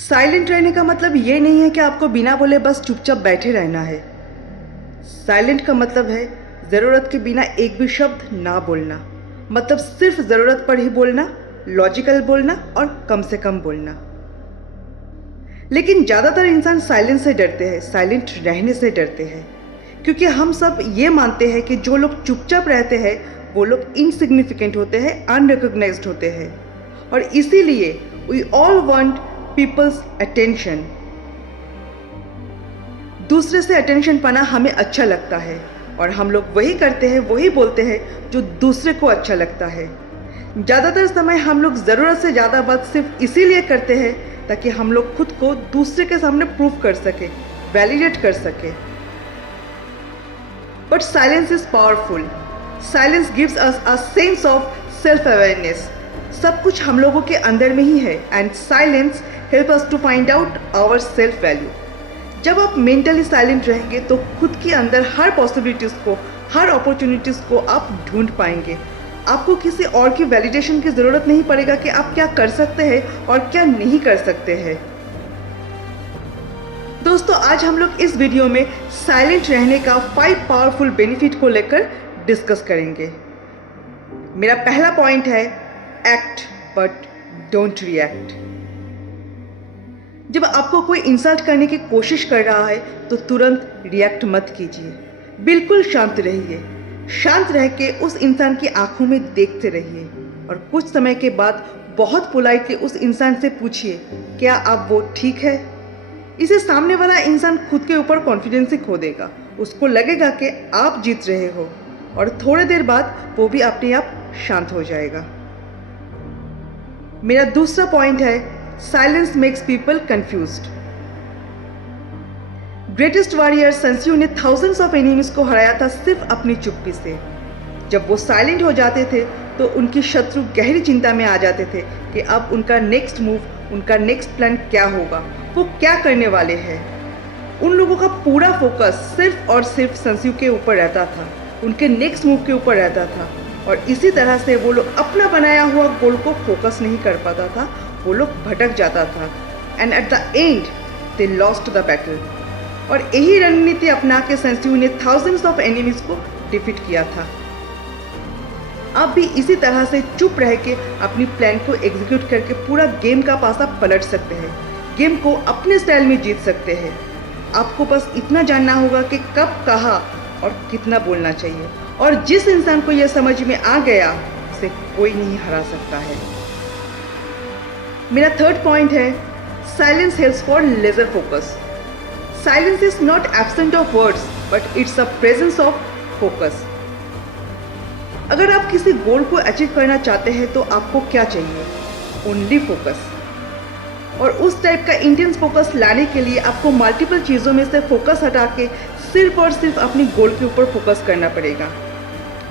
Silent रहने का मतलब ये नहीं है कि आपको बिना बोले बस चुपचाप बैठे रहना है। साइलेंट का मतलब है ज़रूरत के बिना एक भी शब्द ना बोलना, मतलब सिर्फ ज़रूरत पर ही बोलना, लॉजिकल बोलना और कम से कम बोलना। लेकिन ज़्यादातर इंसान साइलेंस से डरते हैं, साइलेंट रहने से डरते हैं, क्योंकि हम सब ये मानते हैं कि जो लोग चुपचाप रहते हैं वो लोग इनसिग्निफिकेंट होते हैं, अनरिकॉग्नाइज्ड होते हैं, और इसीलिए we all want people's attention. दूसरे से अटेंशन पाना हमें अच्छा लगता है और हम लोग वही करते हैं, वही बोलते हैं जो दूसरे को अच्छा लगता है। ज़्यादातर समय हम लोग ज़रूरत से ज़्यादा बात सिर्फ इसीलिए करते हैं ताकि हम लोग खुद को दूसरे के सामने प्रूव कर सके, वैलिडेट कर सके। But silence is powerful. Silence gives us a sense of self awareness. सब कुछ हम लोगों के अंदर में ही है, and silence help us to find out our self value. जब आप मेंटली साइलेंट रहेंगे तो खुद के अंदर हर पॉसिबिलिटीज़ को, हर अपॉर्चुनिटीज़ को आप ढूंढ पाएंगे। आपको किसी और की वैलिडेशन की ज़रूरत नहीं पड़ेगा कि आप क्या कर सकते हैं और क्या नहीं कर सकते हैं। दोस्तों, आज हम लोग इस वीडियो में साइलेंट रहने का 5 पावरफुल बेनिफिट को लेकर डिस्कस करेंगे। मेरा पहला पॉइंट है एक्ट बट डोंट रिएक्ट। जब आपको कोई इंसल्ट करने की कोशिश कर रहा है तो तुरंत रिएक्ट मत कीजिए। बिल्कुल शांत रहिए। शांत रह के उस इंसान की आंखों में देखते रहिए और कुछ समय के बाद बहुत पोलाइटली उस इंसान से पूछिए, क्या अब वो ठीक है? इसे सामने वाला इंसान खुद के ऊपर कॉन्फिडेंस ही खो देगा। उसको लगेगा कि आप जीत रहे हो और थोड़ी देर बाद वो भी अपने आप शांत हो जाएगा। मेरा दूसरा पॉइंट है silence makes people confused. Greatest warrior Sun Tzu ने थाउजेंड्स ऑफ एनिमीज को हराया था सिर्फ अपनी चुप्पी से। जब वो साइलेंट हो जाते थे तो उनके शत्रु गहरी चिंता में आ जाते थे कि अब उनका नेक्स्ट मूव, उनका नेक्स्ट प्लान क्या होगा, वो क्या करने वाले हैं। उन लोगों का पूरा फोकस सिर्फ और सिर्फ सन त्सू के ऊपर रहता था, उनके नेक्स्ट मूव के ऊपर रहता था, और इसी तरह से वो लोग अपना बनाया हुआ गोल को फोकस नहीं कर पाता था, वो लोग भटक जाता था, and at the and they lost the battle. और यही रणनीति अपना के सन त्सू ने थाउजेंड्स ऑफ एनिमीज को डिफीट किया था। आप भी इसी तरह से चुप रह के अपनी प्लान को एग्जीक्यूट करके पूरा गेम का पासा पलट सकते हैं, गेम को अपने स्टाइल में जीत सकते हैं। आपको बस इतना जानना होगा कि कब, कहाँ और कितना बोलना चाहिए, और जिस इंसान को यह समझ में आ गया उसे कोई नहीं हरा सकता है। मेरा थर्ड पॉइंट है silence helps for laser focus. Silence is not absent of words but it's a presence of focus. अगर आप किसी गोल को अचीव करना चाहते हैं तो आपको क्या चाहिए? Only focus. और उस टाइप का इंटेंस फोकस लाने के लिए आपको मल्टीपल चीज़ों में से फोकस हटा के सिर्फ और सिर्फ अपनी गोल के ऊपर फोकस करना पड़ेगा।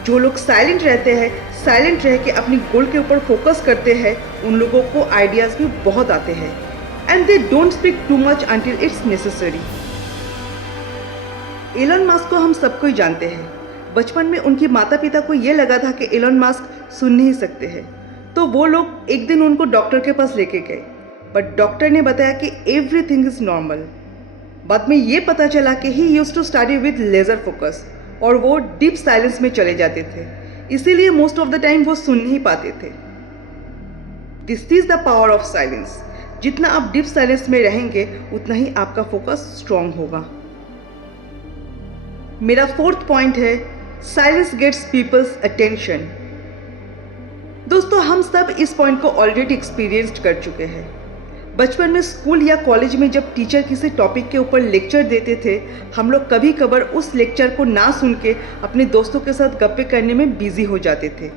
जो लोग साइलेंट रहते हैं, साइलेंट रह के अपनी गोल के ऊपर फोकस करते हैं, उन लोगों को आइडियाज़ भी बहुत आते हैं, and they don't speak too much until it's necessary. Elon Musk को हम सबको ही जानते हैं। बचपन में उनके माता पिता को ये लगा था कि एलन मास्क सुन नहीं सकते हैं, तो वो लोग एक दिन उनको डॉक्टर के पास लेके गए, बट डॉक्टर ने बताया कि एवरीथिंग इज नॉर्मल। बाद में ये पता चला कि he used to study with laser focus, और वो डीप साइलेंस में चले जाते थे, इसीलिए मोस्ट ऑफ द टाइम वो सुन नहीं पाते थे। This is the power of silence. जितना आप डीप साइलेंस में रहेंगे उतना ही आपका फोकस स्ट्रांग होगा। मेरा फोर्थ पॉइंट है साइलेंस गेट्स पीपल्स अटेंशन। दोस्तों, हम सब इस पॉइंट को ऑलरेडी एक्सपीरियंस्ड कर चुके हैं। बचपन में स्कूल या कॉलेज में जब टीचर किसी टॉपिक के ऊपर लेक्चर देते थे, हम लोग कभी कभार उस लेक्चर को ना सुन के अपने दोस्तों के साथ गप्पे करने में बिजी हो जाते थे,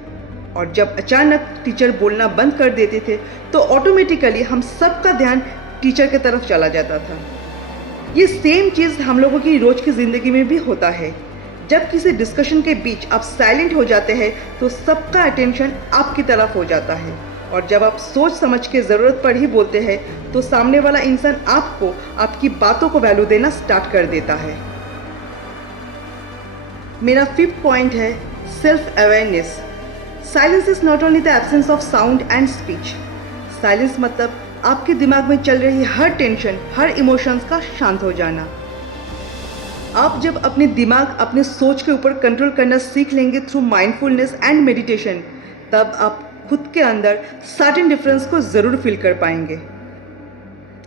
और जब अचानक टीचर बोलना बंद कर देते थे तो ऑटोमेटिकली हम सबका ध्यान टीचर की तरफ चला जाता था। ये सेम चीज़ हम लोगों की रोज की ज़िंदगी में भी होता है। जब किसी डिस्कशन के बीच आप साइलेंट हो जाते हैं तो सबका अटेंशन आपकी तरफ हो जाता है, और जब आप सोच समझ के ज़रूरत पर ही बोलते हैं तो सामने वाला इंसान आपको, आपकी बातों को वैल्यू देना स्टार्ट कर देता है। मेरा फिफ्थ पॉइंट है self awareness. Silence is not only the absence of sound and speech. Silence मतलब आपके दिमाग में चल रही हर टेंशन, हर इमोशंस का शांत हो जाना। आप जब अपने दिमाग, अपने सोच के ऊपर कंट्रोल करना सीख लेंगे थ्रू माइंडफुलनेस एंड मेडिटेशन, तब आप खुद के अंदर सर्टेन डिफरेंस को ज़रूर फील कर पाएंगे।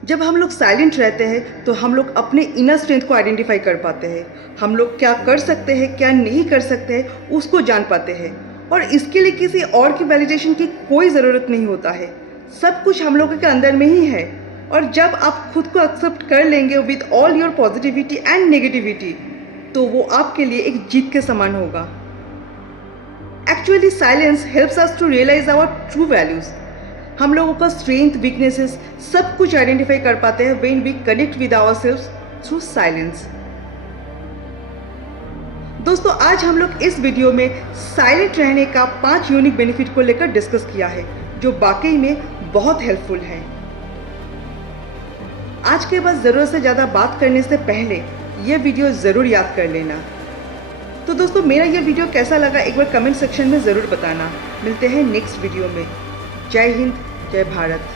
जब हम लोग साइलेंट रहते हैं तो हम लोग अपने इनर स्ट्रेंथ को आइडेंटिफाई कर पाते हैं। हम लोग क्या कर सकते हैं, क्या नहीं कर सकते हैं, उसको जान पाते हैं। और इसके लिए किसी और की वैलिडेशन की कोई ज़रूरत नहीं होता है। सब कुछ हम लोगों के अंदर में ही है। और जब आप खुद को एक्सेप्ट कर लेंगे with all your positivity and negativity, तो वो आपके लिए एक जीत के समान होगा। Actually silence helps us to realise our true values. हम लोगों का स्ट्रेंथ, वीकनेसेस सब कुछ आइडेंटिफाई कर पाते हैं when we connect with ourselves through silence. दोस्तों, आज हम लोग इस वीडियो में साइलेंट रहने का 5 यूनिक बेनिफिट को लेकर डिस्कस किया है, जो वाकई में बहुत हेल्पफुल है। आज के बाद ज़रूरत से ज़्यादा बात करने से पहले ये वीडियो ज़रूर याद कर लेना। तो दोस्तों, मेरा ये वीडियो कैसा लगा एक बार कमेंट सेक्शन में ज़रूर बताना। मिलते हैं नेक्स्ट वीडियो में। जय हिंद, जय भारत।